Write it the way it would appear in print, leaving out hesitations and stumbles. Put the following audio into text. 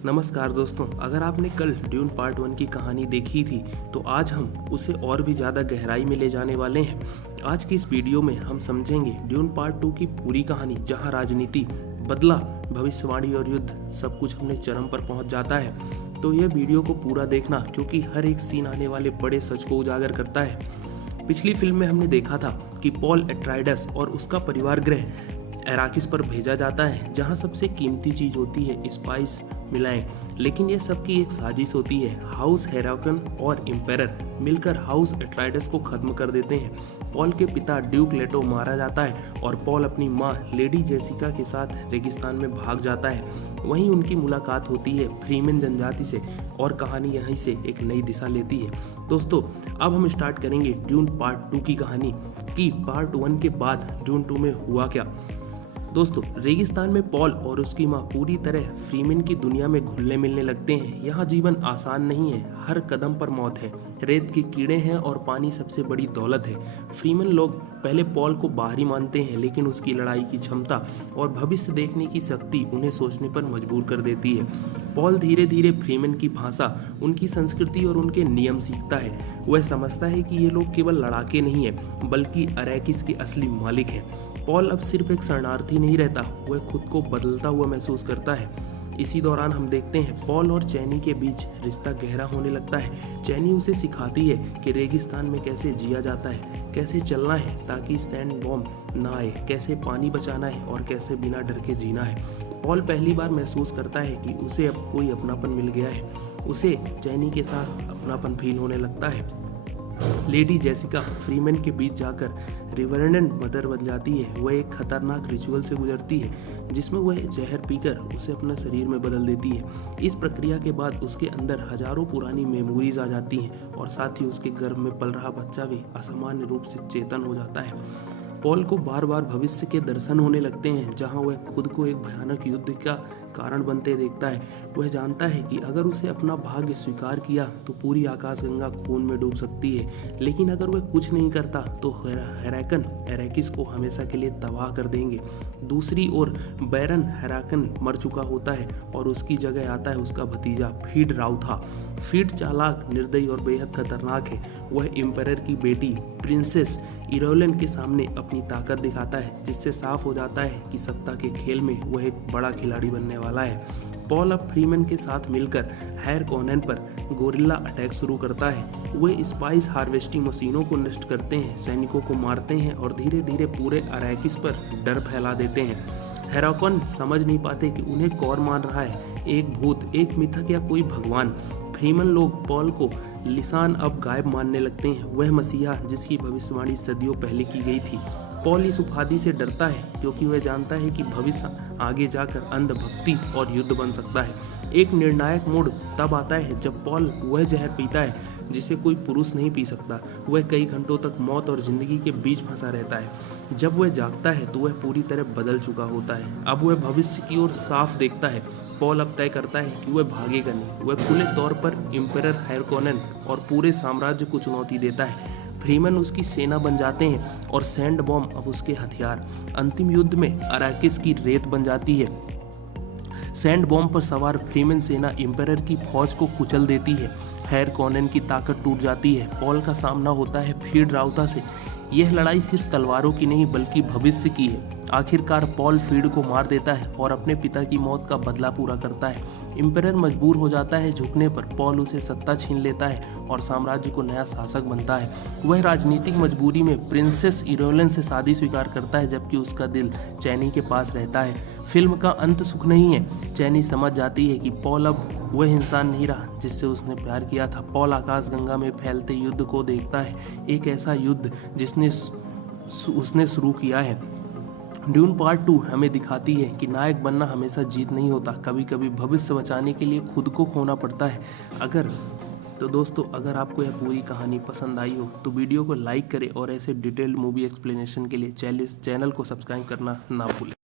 नमस्कार दोस्तों, अगर आपने कल ड्यून पार्ट 1 की कहानी देखी थी तो आज हम उसे और भी ज़्यादा गहराई में ले जाने वाले हैं। आज की इस वीडियो में हम समझेंगे ड्यून पार्ट 2 की पूरी कहानी, जहां राजनीति, बदला, भविष्यवाणी और युद्ध सब कुछ अपने चरम पर पहुंच जाता है। तो यह वीडियो को पूरा देखना, क्योंकि हर एक सीन आने वाले बड़े सच को उजागर करता है। पिछली फिल्म में हमने देखा था कि पॉल एट्राइडस और उसका परिवार ग्रह एराकिस पर भेजा जाता है, जहां सबसे कीमती चीज होती है स्पाइस मिलाएं। लेकिन यह सबकी एक साजिश होती है। हाउस हेराकन और एम्पेरर मिलकर हाउस एट्राइडस को खत्म कर देते हैं। पॉल के पिता ड्यूक लेटो मारा जाता है और पॉल अपनी मां लेडी जेसिका के साथ रेगिस्तान में भाग जाता है। वहीं उनकी मुलाकात होती है फ्रीमेन जनजाति से और कहानी यहीं से एक नई दिशा लेती है। दोस्तों, अब हम स्टार्ट करेंगे ड्यून पार्ट 2 की कहानी कि पार्ट 1 के बाद ड्यून 2 में हुआ क्या। दोस्तों, रेगिस्तान में पॉल और उसकी मां पूरी तरह फ्रीमेन की दुनिया में घुलने मिलने लगते हैं। यहाँ जीवन आसान नहीं है, हर कदम पर मौत है, रेत के कीड़े हैं और पानी सबसे बड़ी दौलत है। फ्रीमेन लोग पहले पॉल को बाहरी मानते हैं, लेकिन उसकी लड़ाई की क्षमता और भविष्य देखने की शक्ति उन्हें सोचने पर मजबूर कर देती है। पॉल धीरे धीरे फ्रीमेन की भाषा, उनकी संस्कृति और उनके नियम सीखता है। वह समझता है कि ये लोग केवल लड़ाके नहीं हैं, बल्कि अरैकिस के असली मालिक हैं। पॉल अब सिर्फ एक शरणार्थी नहीं रहता, वह खुद को बदलता हुआ महसूस करता है। इसी दौरान हम देखते हैं पॉल और चैनी के बीच रिश्ता गहरा होने लगता है। चैनी उसे सिखाती है कि रेगिस्तान में कैसे जिया जाता है, कैसे चलना है ताकि सैंड बॉम्ब ना आए, कैसे पानी बचाना है और कैसे बिना डर के जीना है। पॉल पहली बार महसूस करता है कि उसे अब कोई अपनापन मिल गया है। उसे चैनी के साथ अपनापन फील होने लगता है। लेडी जेसिका फ्रीमेन के बीच जाकर रिवरेंडेंट मदर बन जाती है। वह एक खतरनाक रिचुअल से गुजरती है, जिसमें वह जहर पीकर उसे अपना शरीर में बदल देती है। इस प्रक्रिया के बाद उसके अंदर हजारों पुरानी मेमोरीज आ जाती हैं और साथ ही उसके गर्भ में पल रहा बच्चा भी असामान्य रूप से चेतन हो जाता है। पॉल को बार बार भविष्य के दर्शन होने लगते हैं, जहां वह खुद को एक भयानक युद्ध का कारण बनते देखता है। वह जानता है कि अगर उसे अपना भाग्य स्वीकार किया तो पूरी आकाशगंगा खून में डूब सकती है, लेकिन अगर वह कुछ नहीं करता तो हेराकन एराकिस को हमेशा के लिए तबाह कर देंगे। दूसरी ओर बैरन हेराकन मर चुका होता है और उसकी जगह आता है उसका भतीजा फीड राउथा। फीड चालाक, निर्दयी और बेहद खतरनाक है। वह एम्परर की बेटी प्रिंसेस इरोलन के सामने अपनी ताकत दिखाता है, जिससे साफ हो जाता है कि सत्ता के खेल में वह एक बड़ा खिलाड़ी बनने वाला है। पॉल अब फ्रीमेन के साथ मिलकर हैर कॉनन पर गोरिल्ला अटैक शुरू करता है। वे स्पाइस हार्वेस्टिंग मशीनों को नष्ट करते हैं, सैनिकों को मारते हैं और धीरे धीरे पूरे अरैकिस पर डर फैला देते हैं। हेराकन समझ नहीं पाते कि उन्हें कौन मार रहा है, एक भूत, एक मिथक या कोई भगवान। फ्रीमेन लोग पॉल को लिसान अब गायब मानने लगते हैं, वह मसीहा जिसकी भविष्यवाणी सदियों पहले की गई थी। पॉल इस उपाधि से डरता है क्योंकि वह जानता है कि भविष्य आगे जाकर अंधभक्ति और युद्ध बन सकता है। एक निर्णायक मोड़ तब आता है जब पॉल वह जहर पीता है जिसे कोई पुरुष नहीं पी सकता। वह कई घंटों तक मौत और जिंदगी के बीच फंसा रहता है। जब वह जागता है तो वह पूरी तरह बदल चुका होता है। अब वह भविष्य की ओर साफ देखता है। पॉल अब तय करता है कि वह भागेगा नहीं। वह खुले तौर पर एम्परर हैरकॉनन और पूरे साम्राज्य को चुनौती देता है। फ्रीमेन उसकी सेना बन जाते हैं और सैंड बॉम्ब अब उसके हथियार। अंतिम युद्ध में अराकिस की रेत बन जाती है। सैंड बॉम्ब पर सवार फ्रीमेन सेना एम्परर की फौज को कुचल देती है। हैर कॉनन की ताकत टूट जाती है। पॉल का सामना होता है फीड राउता से। यह लड़ाई सिर्फ तलवारों की नहीं बल्कि भविष्य की है। आखिरकार पॉल फीड को मार देता है और अपने पिता की मौत का बदला पूरा करता है। एम्परर मजबूर हो जाता है झुकने पर। पॉल उसे सत्ता छीन लेता है और साम्राज्य को नया शासक बनता है। वह राजनीतिक मजबूरी में प्रिंसेस इरोलन से शादी स्वीकार करता है, जबकि उसका दिल चैनी के पास रहता है। फिल्म का अंत सुख नहीं है। चैनी समझ जाती है कि पॉल अब वह इंसान नहीं रहा जिससे उसने प्यार किया था। पॉल आकाशगंगा में फैलते युद्ध को देखता है, एक ऐसा युद्ध जिसने उसने शुरू किया है। ड्यून पार्ट 2 हमें दिखाती है कि नायक बनना हमेशा जीत नहीं होता, कभी कभी भविष्य बचाने के लिए खुद को खोना पड़ता है। दोस्तों, अगर आपको यह पूरी कहानी पसंद आई हो तो वीडियो को लाइक करें और ऐसे डिटेल्ड मूवी एक्सप्लेनेशन के लिए चैनल को सब्सक्राइब करना ना भूलें।